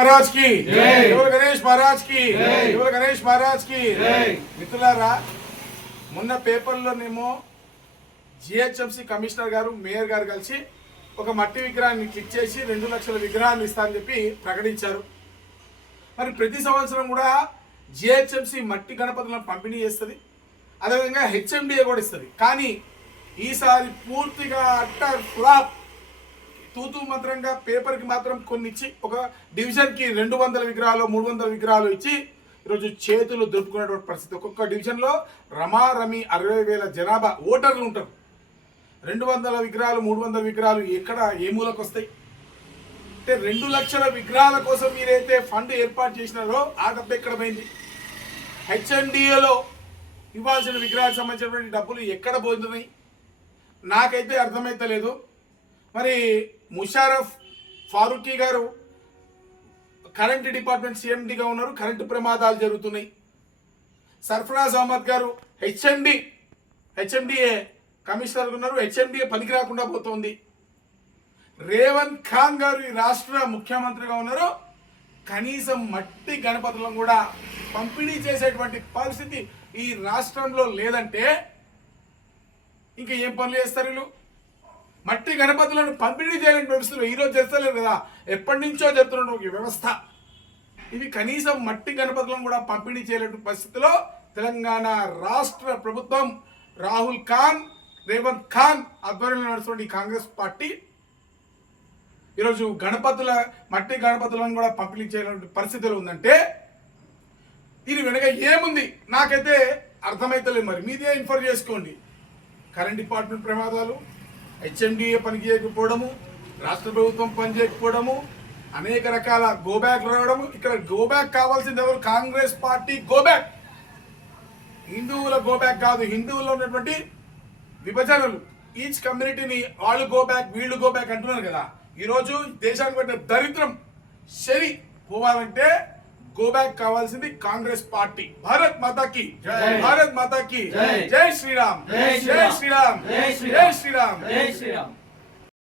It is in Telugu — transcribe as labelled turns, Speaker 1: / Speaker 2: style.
Speaker 1: మహారాజ్ కి గణేష్ మహారాజ్ కి గణేష్ మహారాజ్ కి మిత్రులారా మొన్న పేపర్లోనేమో జిహెచ్ఎంసి కమిషనర్ గారు మేయర్ గారు కలిసి ఒక మట్టి విగ్రహాన్ని క్లిక్ చేసి రెండు లక్షల విగ్రహాన్ని ఇస్తా అని చెప్పి ప్రకటించారు మరి ప్రతి సంవత్సరం కూడా జిహెచ్ఎంసి మట్టి గణపతులను పంపిణీ చేస్తుంది అదేవిధంగా హెచ్ఎండిఏ కూడా ఇస్తుంది కానీ ఈసారి పూర్తిగా అట్టర్ ఫ్లాప్ తూతు మంత్రంగా పేపర్కి మాత్రం కొన్ని ఇచ్చి ఒక డివిజన్కి రెండు వందల విగ్రహాలు మూడు వందల విగ్రహాలు ఇచ్చి ఈరోజు చేతులు దొరుకుకునేటువంటి పరిస్థితి ఒక్కొక్క డివిజన్లో రమారమి అరవై వేల జనాభా ఓటర్లు ఉంటారు రెండు వందల విగ్రహాలు మూడు వందల విగ్రహాలు ఎక్కడ ఏ మూలకు వస్తాయి అంటే రెండు లక్షల విగ్రహాల కోసం మీరైతే ఫండ్ ఏర్పాటు చేసినారో ఆ డబ్బు ఎక్కడ పోయింది హెచ్ఎండిఏలో ఇవ్వాల్సిన విగ్రహాలకు సంబంధించినటువంటి డబ్బులు ఎక్కడ పోతున్నాయి నాకైతే అర్థమైతే లేదు మరి ముషారఫ్ ఫారూఖీ గారు కరెంట్ డిపార్ట్మెంట్ సిఎండిగా ఉన్నారు కరెంటు ప్రమాదాలు జరుగుతున్నాయి సర్ఫరాజ్ అహ్మద్ గారు హెచ్ఎండి హెచ్ఎండిఏ కమిషనర్ ఉన్నారు హెచ్ఎండిఏ పనికి రాకుండా పోతుంది రేవంత్ ఖాన్ గారు ఈ రాష్ట్ర ముఖ్యమంత్రిగా ఉన్నారు కనీసం మట్టి గణపతులను కూడా పంపిణీ చేసేటువంటి పరిస్థితి ఈ రాష్ట్రంలో లేదంటే ఇంకా ఏం పనులు చేస్తారు వీళ్ళు మట్టి గణపతులను పంపిణీ చేయలేని వ్యవస్థలు ఈరోజు చేస్తలేరు కదా ఎప్పటి నుంచో చెప్తున్న ఈ వ్యవస్థ ఇది కనీసం మట్టి గణపతులను కూడా పంపిణీ చేయలేని పరిస్థితిలో తెలంగాణ రాష్ట్ర ప్రభుత్వం రాహుల్ ఖాన్ రేవంత్ ఖాన్ ఆధ్వర్యంలో నడుస్తున్న కాంగ్రెస్ పార్టీ ఈరోజు గణపతుల మట్టి గణపతులను కూడా పంపిణీ చేయలేని పరిస్థితులు ఉందంటే దీని వెనక ఏముంది నాకైతే అర్థమైతలేదు మరి మీదే ఇన్ఫర్మ్ చేసుకోండి కరెంట్ డిపార్ట్మెంట్ ప్రమాదాలు హెచ్ఎండిఏ పని చేయకపోవడము రాష్ట్ర ప్రభుత్వం పని చేయకపోవడము అనేక రకాల గోబ్యాక్ రావడం ఇక్కడ గోబ్యాక్ కావాల్సింది ఎవరు కాంగ్రెస్ పార్టీ గోబ్యాక్ హిందువుల గోబ్యాక్ కాదు హిందువుల్లో ఉన్నటువంటి విభజనలు ఈచ్ కమ్యూనిటీని వాళ్ళు గోబ్యాక్ వీళ్ళు గోబ్యాక్ అంటున్నారు కదా ఈరోజు దేశానికి పెట్టిన దరిద్రం శని పోవాలంటే గో బ్యాక్ కావాల్సింది కాంగ్రెస్ పార్టీ భారత్ మాతాకి జై. భారత్ మాతాకి జై. జై శ్రీరామ్
Speaker 2: జై జై శ్రీరామ్. శ్రీరామ్
Speaker 3: జై జై శ్రీరామ్. శ్రీరామ్
Speaker 2: జై శ్రీరామ్